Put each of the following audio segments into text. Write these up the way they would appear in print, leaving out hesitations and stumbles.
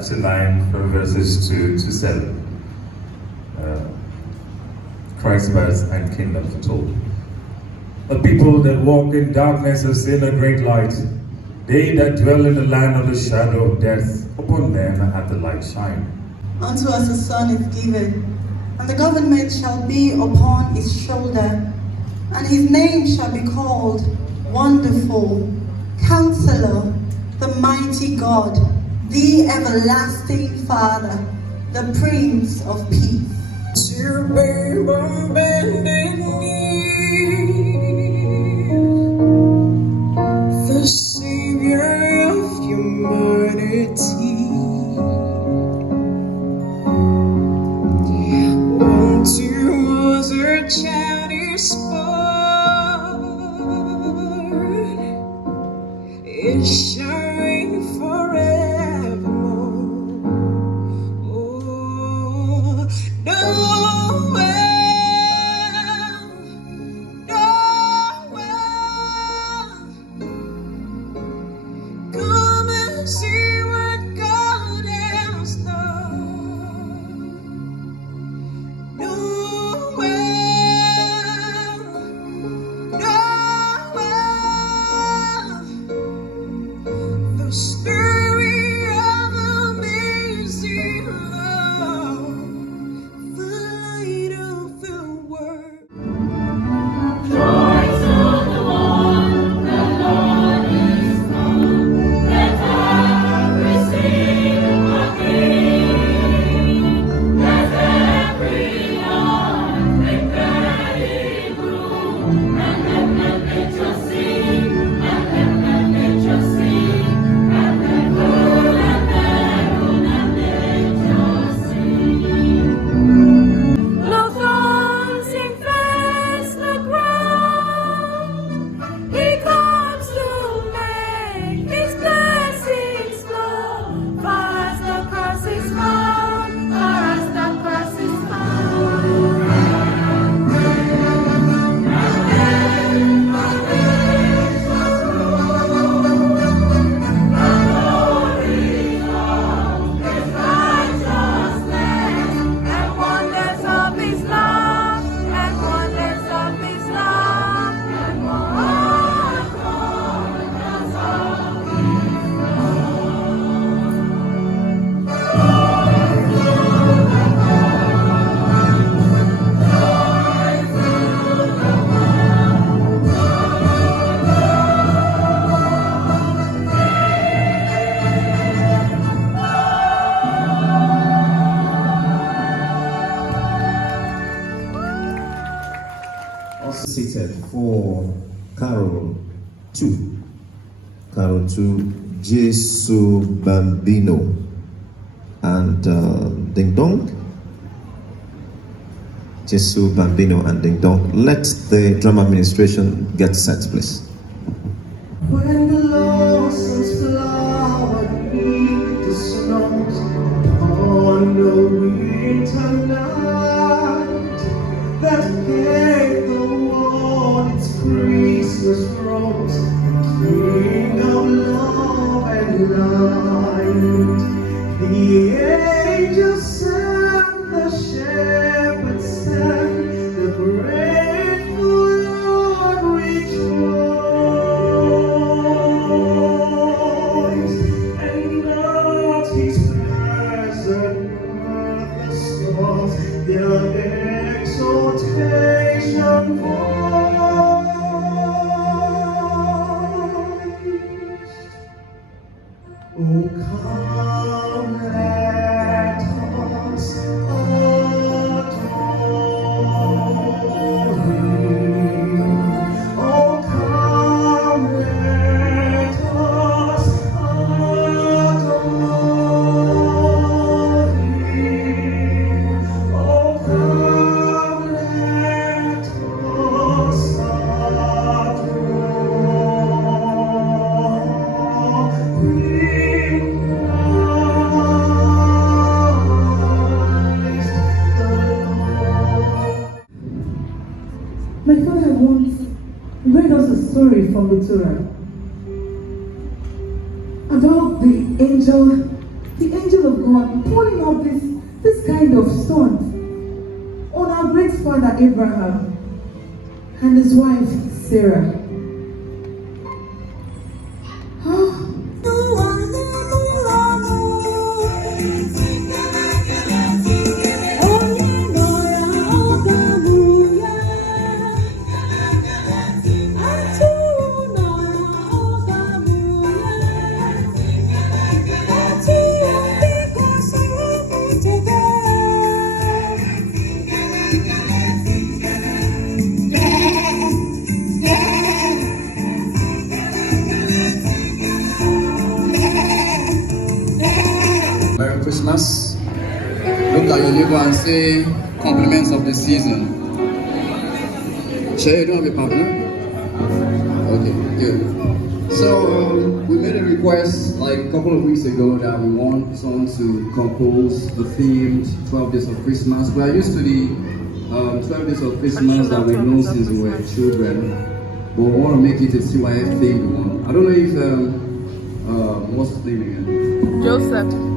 chapter 9 from verses 2 to 7. Christ's birth and kingdom foretold. The people that walk in darkness have seen a great light. They that dwell in the land of the shadow of death, upon them hath the light shine. Unto us a son is given, and the government shall be upon his shoulder, and his name shall be called Wonderful, Counselor, the Mighty God, the Everlasting Father, the Prince of Peace. To babe on bended knee, the Savior of humanity. Unto us a child is born, it shine forevermore. Oh, come and see what God has done. The story of amazing love, the light of the world. Joy to the one, the Lord is come. Let every sing a king. Let every heart make ready room. And let nature sing, and let nature sing. And let nature sing. Look on, sing fast the ground. He comes to make his blessings flow. Far as the cross is found, far as the cross is found. His righteousness and wonders of his love, and wonders of his love, and wonders of his Also seated for Carol 2. Carol 2, Jesu Bambino. And Ding Dong. Jesu Bambino and Ding Dong. Let the drama administration get set, please. When the blossoms flower beneath the snows on the winter night, that gave the world its Christmas rose, King of love and light. The angels sang, the shepherds sang, the grateful Lord rejoiced, and not his present earth the stars, their exaltation voiced. Oh, come, let us adore him. Oh, come, let us adore him. Oh, come, let us My father once read us a story from the Torah about the angel the angel of God pouring out this kind of sons on our great father Abraham and his wife Sarah. Merry Christmas. Look at your neighbor and say compliments of the season. Sure, you don't have a partner? Okay, good. So we made a request like a couple of weeks ago that we want someone to compose the themed 12 Days of Christmas. We are used to the 12 Days of Christmas that we know since we were children, but we want to make it a CYF themed one. I don't know if what's his name again?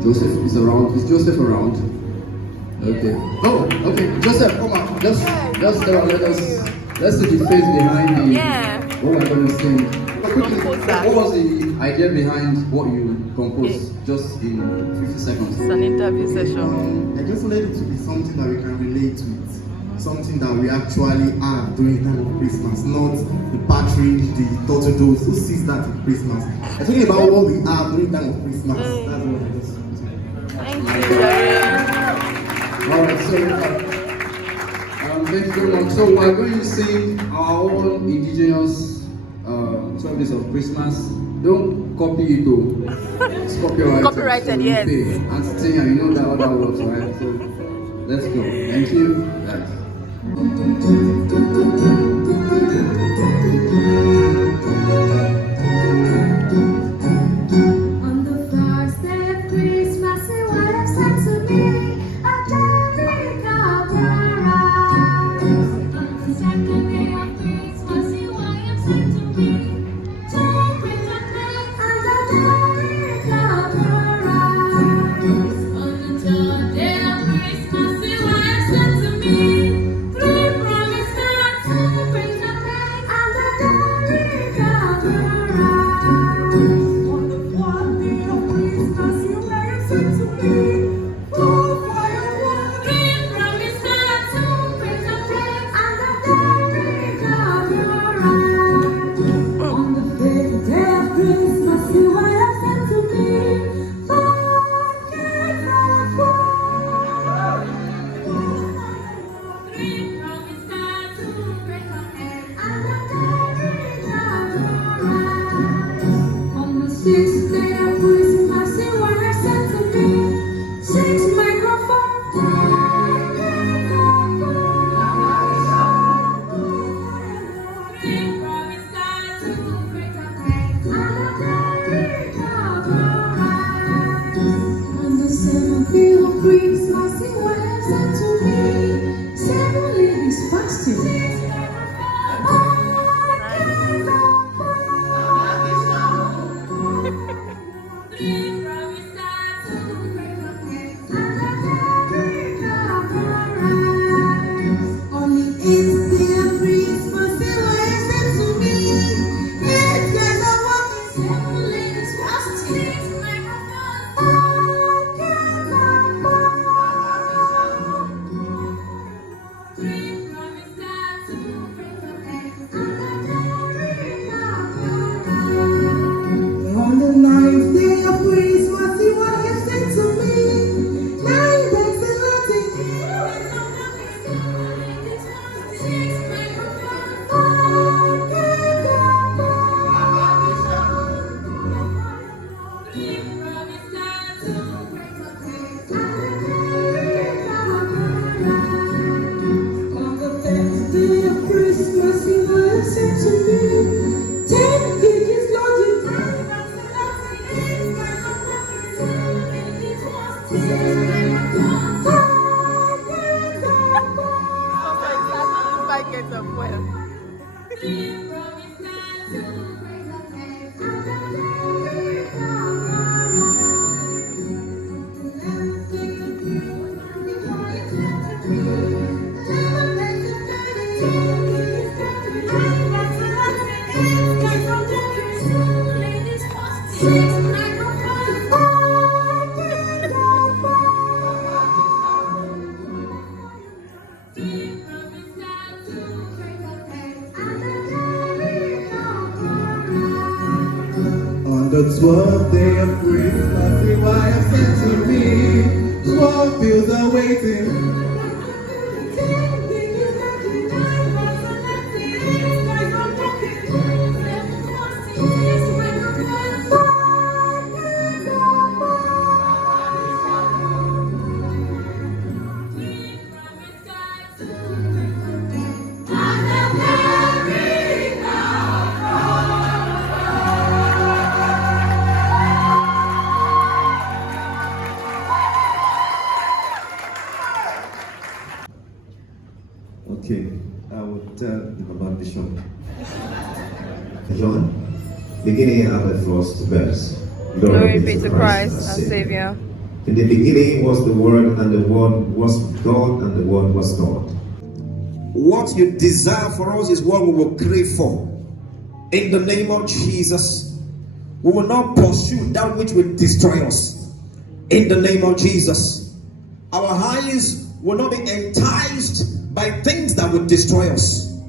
Joseph is around. Is Joseph around? Okay. Oh, okay. Joseph, come on. Let's see the face behind the. Yeah. What we're going to sing. What was the idea behind what you composed? Just in 50 seconds. It's an interview session. I just wanted it to be something that we can relate to it. Something that we actually have during the time of Christmas, not the partridge, the turtle doves. Who sees that in Christmas? I'm talking about what we have during the time of Christmas. That's what I just want to say. Thank you, Jerry. Alright, so thank you very much. So we're going to sing our own indigenous 12 Days of Christmas. Don't copy it though. It's copyrighted. Copyrighted, yes. And Tanya, you know that other words, right? So let's go. Thank you. Guys. On the first day of Christmas, a wife said to me, a day of paradise. On the second day of Christmas, a wife said to me, two pretend days and a day of paradise. On the third day of Christmas, a wife said to me, three promised nights, two pretend days and a day of paradise. On the fourth day of Christmas, you may say to me, four fireworks, three promised nights, two pretend days and a day of paradise. On the fifth day of Christmas, you might have said to me, five kids of four. Three promised nights, two pretend days and a day of paradise. On the sixth day of Christmas, you might have said to me, six microphones, five kids of four. Three promised nights, two pretend days and a day of paradise. On the seventh day of Christmas, you might have said to me, seven ladies fasting. Five kids of four. On the 12th day of Christmas, the wife said to me, 12 bills are waiting. Okay, I will tell Mama Bishop. John, beginning at the first verse. Glory be to Christ, our Savior. In the beginning was the Word, and the Word was God, and the Word was God. What you desire for us is what we will crave for. In the name of Jesus, we will not pursue that which will destroy us. In the name of Jesus, our eyes will not be enticed by things that will destroy us.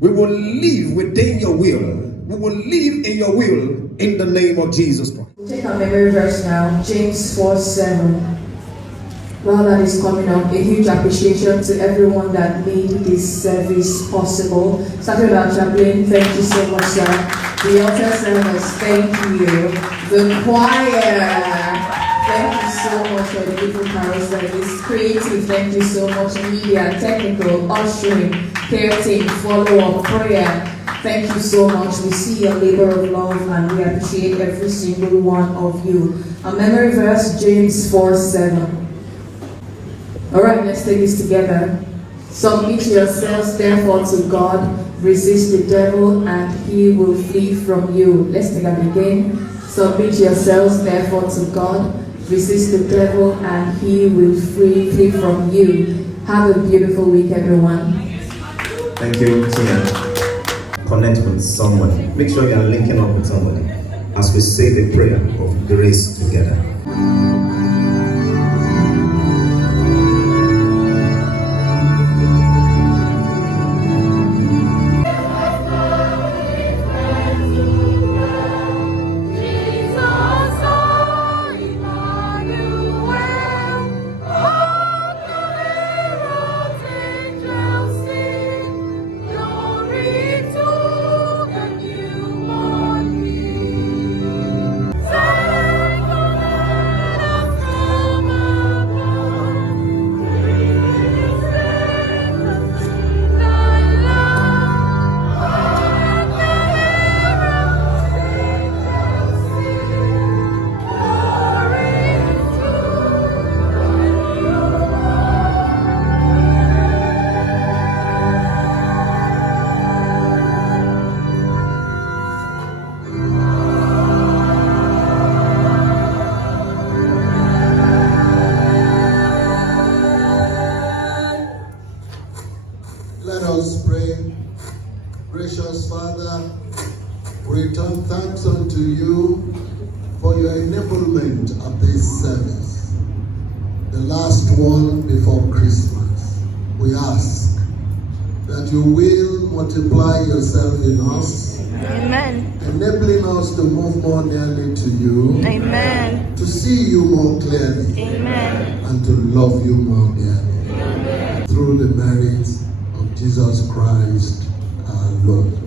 We will live within your will. We will live in your will in the name of Jesus Christ. Take our memory verse now, James 4:7. While that is coming up, a huge appreciation to everyone that made this service possible. Starting with our chaplain, thank you so much, sir. The altar service, thank you. The choir, thank you so much for the beautiful carol service. Creative, thank you so much. Media, technical, ushering, care team, follow-up, prayer. Thank you so much. We see your labor of love and we appreciate every single one of you. Our memory verse, James 4:7. Alright, let's take this together. Submit yourselves therefore to God, resist the devil and he will flee from you. Let's take that again. Submit yourselves therefore to God, resist the devil and he will flee from you. Have a beautiful week, everyone. Thank you, Tina. Connect with somebody. Make sure you are linking up with somebody as we say the prayer of grace together. Let us pray. Gracious Father, we return thanks unto you for your enablement of this service, the last one before Christmas. We ask that you will multiply yourself in us, Amen. enabling us to move more nearly to you, Amen. to see you more clearly, Amen. and to love you more dearly. Through the merits of Jesus Christ our Lord.